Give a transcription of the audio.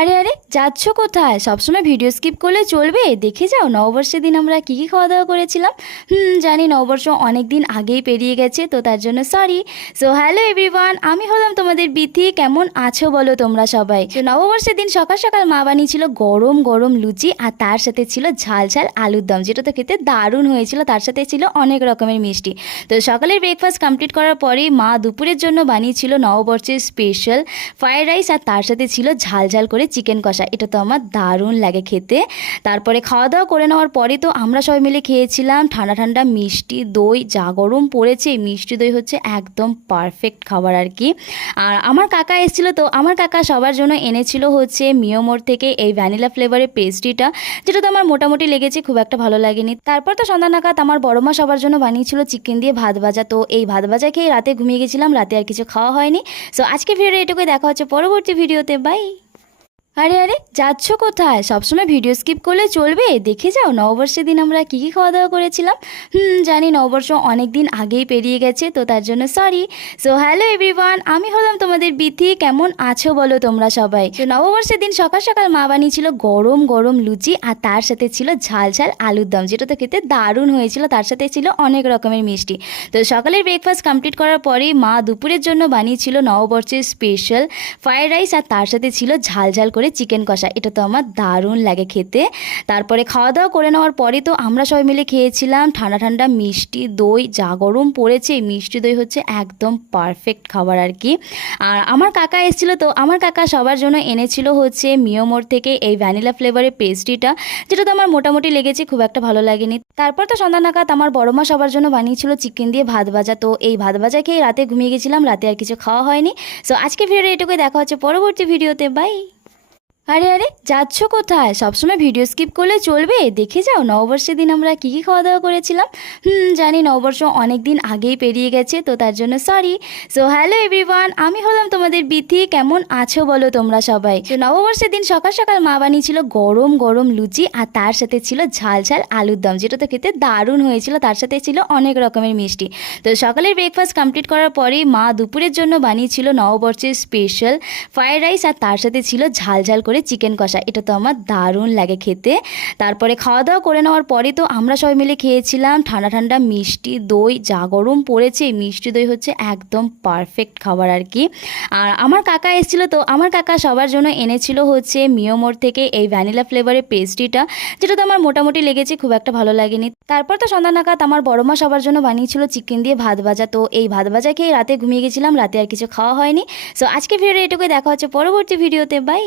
আরে আরে, যাচ্ছ কোথায়? সবসময় ভিডিও স্কিপ করলে চলবে? দেখে যাও নববর্ষের দিন আমরা কী কী খাওয়া দাওয়া করেছিলাম। জানি নববর্ষ অনেক দিন আগেই পেরিয়ে গেছে, তো তার জন্য সরি। সো হ্যালো এভরিওয়ান, আমি হলাম তোমাদের বিথি। কেমন আছো বলো তোমরা সবাই? তো নববর্ষের দিন সকাল সকাল মা বানিয়েছিল গরম গরম লুচি, আর তার সাথে ছিল ঝাল ঝাল আলুর দম, যেটা তো খেতে দারুণ হয়েছিল। তার সাথে ছিল অনেক রকমের মিষ্টি। তো সকালের ব্রেকফাস্ট কমপ্লিট করার পরেই মা দুপুরের জন্য বানিয়েছিল নববর্ষের স্পেশাল ফ্রাইড রাইস, আর তার সাথে ছিল ঝাল ঝাল করে চিকেন কষা। এটা তো আমার দারুণ লাগে খেতে। তারপরে খাওয়া দাওয়া করে নেওয়ার পরে তো আমরা সবাই মিলে খেয়েছিলাম ঠান্ডা ঠান্ডা মিষ্টি দই। যা গরম পড়েছে, মিষ্টি দই হচ্ছে একদম পারফেক্ট খাবার আর কি। আর আমার কাকা এসেছিলো, তো আমার কাকা সবার জন্য এনেছিল হচ্ছে মিয়োমোর থেকে এই ভ্যানিলা ফ্লেভারের পেস্ট্রিটা, যেটা তো আমার মোটামুটি লেগেছে, খুব একটা ভালো লাগেনি। তারপর তো সন্ধ্যা নাগাদ আমার বড় মা সবার জন্য বানিয়েছিল চিকেন দিয়ে ভাত ভাজা। তো এই ভাত ভাজা খেয়ে রাতে ঘুমিয়ে গেছিলাম, রাতে আর কিছু খাওয়া হয়নি। সো আজকে ভিডিও এটুকুই, দেখা হচ্ছে পরবর্তী ভিডিওতে, বাই। আরে আরে, যাচ্ছ কোথায়? সবসময় ভিডিও স্কিপ করলে চলবে? দেখে যাও নববর্ষের দিন আমরা কী কী খাওয়া দাওয়া করেছিলাম। জানি নববর্ষ অনেক দিন আগেই পেরিয়ে গেছে, তো তার জন্য সরি। সো হ্যালো এভরিওয়ান, আমি হলাম তোমাদের বিথি। কেমন আছো বলো তোমরা সবাই? তো নববর্ষের দিন সকাল সকাল মা বানিয়েছিল গরম গরম লুচি, আর তার সাথে ছিল ঝাল ঝাল আলুর দম, যেটা তো খেতে দারুণ হয়েছিল। তার সাথে ছিল অনেক রকমের মিষ্টি। তো সকালের ব্রেকফাস্ট কমপ্লিট করার পরেই মা দুপুরের জন্য বানিয়েছিল নববর্ষের স্পেশাল ফ্রাইড রাইস, আর তার সাথে ছিল ঝাল ঝাল করে চিকেন কষা। এটা তো আমার দারুণ লাগে খেতে। তারপরে খাওয়া দাওয়া করে নেওয়ার পরে তো আমরা সবাই মিলে খেয়েছিলাম ঠান্ডা ঠান্ডা মিষ্টি দই। যা গরম পড়েছে, মিষ্টি দই হচ্ছে একদম পারফেক্ট খাবার আর কি। আর আমার কাকা এসেছিলো, তো আমার কাকা সবার জন্য এনেছিল হচ্ছে মিয়োমোর থেকে এই ভ্যানিলা ফ্লেভারের পেস্ট্রিটা, যেটা তো আমার মোটামুটি লেগেছে, খুব একটা ভালো লাগেনি। তারপর তো সন্ধ্যা নাগাদ আমার বড় মা সবার জন্য বানিয়েছিল চিকেন দিয়ে ভাত ভাজা। তো এই ভাত ভাজা খেয়ে রাতে ঘুমিয়ে গেছিলাম, রাতে আর কিছু খাওয়া হয়নি। সো আজকে ভিডিও এটুকুই, দেখা হচ্ছে পরবর্তী ভিডিওতে, বাই। আরে আরে, যাচ্ছ কোথায়? সবসময় ভিডিও স্কিপ করলে চলবে? দেখে যাও নববর্ষের দিন আমরা কী কী খাওয়া দাওয়া করেছিলাম। জানি নববর্ষ অনেক দিন আগেই পেরিয়ে গেছে, তো তার জন্য সরি। সো হ্যালো এভরিওয়ান, আমি হলাম তোমাদের বিথি। কেমন আছো বলো তোমরা সবাই? তো নববর্ষের দিন সকাল সকাল মা বানিয়েছিল গরম গরম লুচি, আর তার সাথে ছিল ঝাল ঝাল আলুর দম, যেটা তো খেতে দারুণ হয়েছিল। তার সাথে ছিল অনেক রকমের মিষ্টি। তো সকালের ব্রেকফাস্ট কমপ্লিট করার পরেই মা দুপুরের জন্য বানিয়েছিল নববর্ষের স্পেশাল ফ্রাইড রাইস, আর তার সাথে ছিল ঝাল ঝাল করে চিকেন কষা। এটা তো আমার দারুণ লাগে খেতে। তারপরে খাওয়া দাওয়া করে নেওয়ার পরে তো আমরা সবাই মিলে খেয়েছিলাম ঠান্ডা ঠান্ডা মিষ্টি দই। যা গরম পড়েছে, মিষ্টি দই হচ্ছে একদম পারফেক্ট খাবার আর কি। আর আমার কাকা এসেছিলো, তো আমার কাকা সবার জন্য এনেছিল হচ্ছে মিয়োমোর থেকে এই ভ্যানিলা ফ্লেভারের পেস্ট্রিটা, যেটা তো আমার মোটামুটি লেগেছে, খুব একটা ভালো লাগেনি। তারপর তো সন্ধ্যা নাগাদ আমার বড় মা সবার জন্য বানিয়েছিল চিকেন দিয়ে ভাত ভাজা। তো এই ভাত ভাজা খেয়ে রাতে ঘুমিয়ে গেছিলাম, রাতে আর কিছু খাওয়া হয়নি। সো আজকে ভিডিও এটুকুই, দেখা হচ্ছে পরবর্তী ভিডিওতে, বাই।